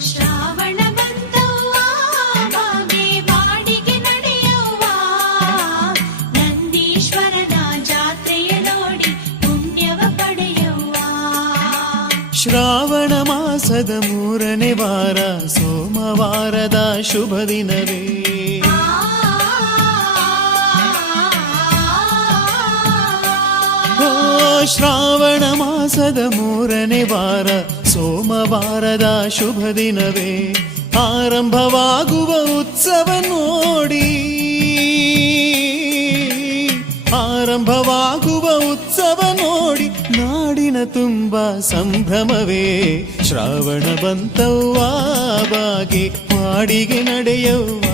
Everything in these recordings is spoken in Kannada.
ಶ್ರಾವಣ ಬಂತವ್ವ ಬಾಗೆ ವಾಡಿಗೆ ನಡೆಯವ್ವ. ನಂದೀಶ್ವರನ ಜಾತ್ರೆಯ ನೋಡಿ ಪುಣ್ಯವ ಪಡೆಯವ್ವ. ಶ್ರಾವಣ ಮಾಸದ ಮೂರನೇ ವಾರ ಸೋಮವಾರದ ಶುಭ ದಿನವೇ. ಶ್ರಾವಣ ಮಾಸದ ಮೂರನೇ ವಾರ, ಸೋಮವಾರದ ಶುಭ ದಿನವೇ. ಆರಂಭವಾಗುವ ಉತ್ಸವ ನೋಡಿ. ಆರಂಭವಾಗುವ ಉತ್ಸವ ನೋಡಿ, ನಾಡಿನ ತುಂಬ ಸಂಭ್ರಮವೇ. ಶ್ರಾವಣ ಬಂತವ್ವ, ಬಾಗೆ ಮಾಡಿಗೆ ನಡೆಯವ್ವ.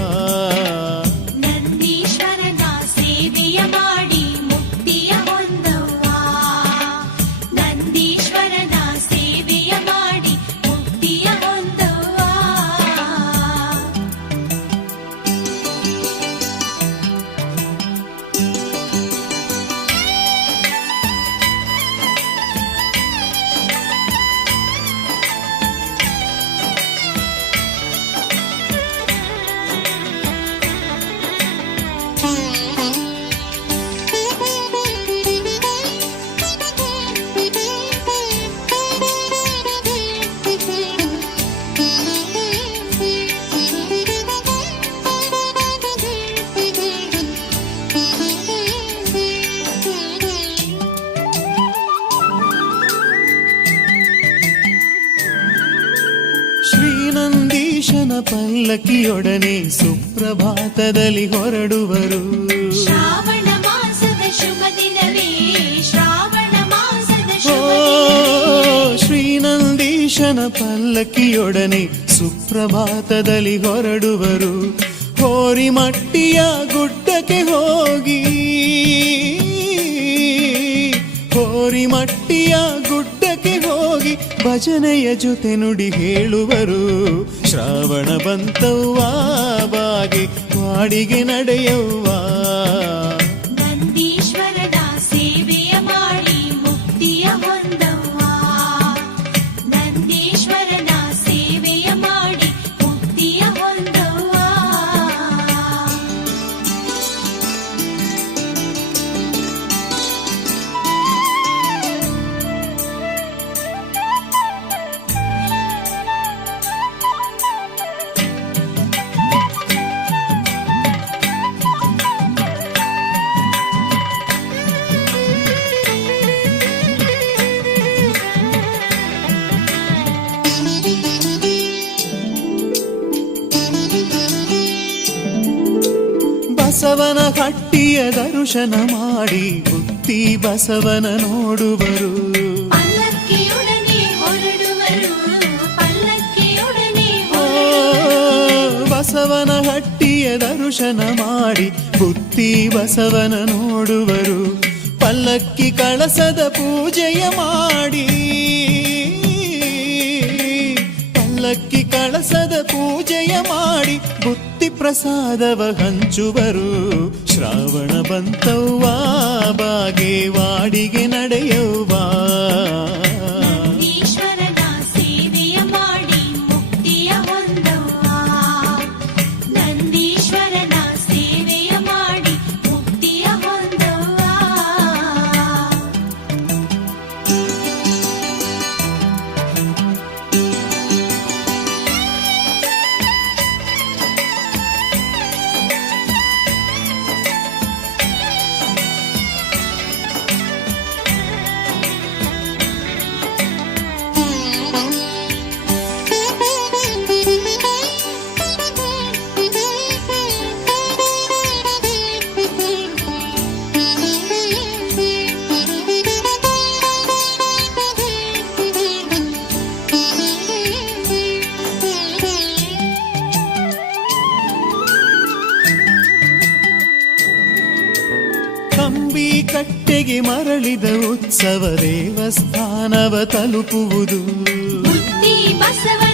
ಪಲ್ಲಕ್ಕಿಯೊಡನೆ ಸುಪ್ರಭಾತದಲ್ಲಿ ಹೊರಡುವರು. ಶ್ರಾವಣ ಮಾಸದ ಶುಭ ದಿನವೇ ಶ್ರಾವಣ ಮಾಸದ ಓ ಶ್ರೀನಂದೀಶನ ಪಲ್ಲಕ್ಕಿಯೊಡನೆ ಸುಪ್ರಭಾತದಲ್ಲಿ ಹೊರಡುವರು. ಹೋರಿಮಟ್ಟಿಯ ಗುಡ್ಡಕ್ಕೆ ಹೋಗಿ ಹೋರಿಮಟ್ಟಿಯ ಮಟ್ಟಿಯ ಹೋಗಿ ಭಜನೆಯ ಜೊತೆ ನುಡಿ ಹೇಳುವರು. ಶ್ರಾವಣ ಬಂತವ್ವ ಬಾಗಿ ವಾಡಿಗೆ ನಡೆಯವ್ವ. ಬಸವನ ಹಟ್ಟಿಯ ದರ್ಶನ ಮಾಡಿ ಬುತ್ತಿ ಬಸವನ ನೋಡುವರು. ಬಸವನ ಹಟ್ಟಿಯ ದರ್ಶನ ಮಾಡಿ ಬುತ್ತಿ ಬಸವನ ನೋಡುವರು. ಪಲ್ಲಕ್ಕಿ ಕಳಸದ ಪೂಜೆಯ ಮಾಡಿ ಪಲ್ಲಕ್ಕಿ ಕಳಸದ ಪೂಜೆಯ ಮಾಡಿ ಬುತ್ತಿ ಪ್ರಸಾದವ ಹಂಚುವರು. ಶ್ರಾವಣ ಬಂತವ್ವ ಬಾಗೆ ವಾಡಿಗೆ ನಡೆಯವ್ವ. ಕಂಬಿ ಕಟ್ಟೆಗೆ ಮರಳಿದ ಉತ್ಸವ ದೇವಸ್ಥಾನವ ತಲುಪುವುದು. ಬಸವನ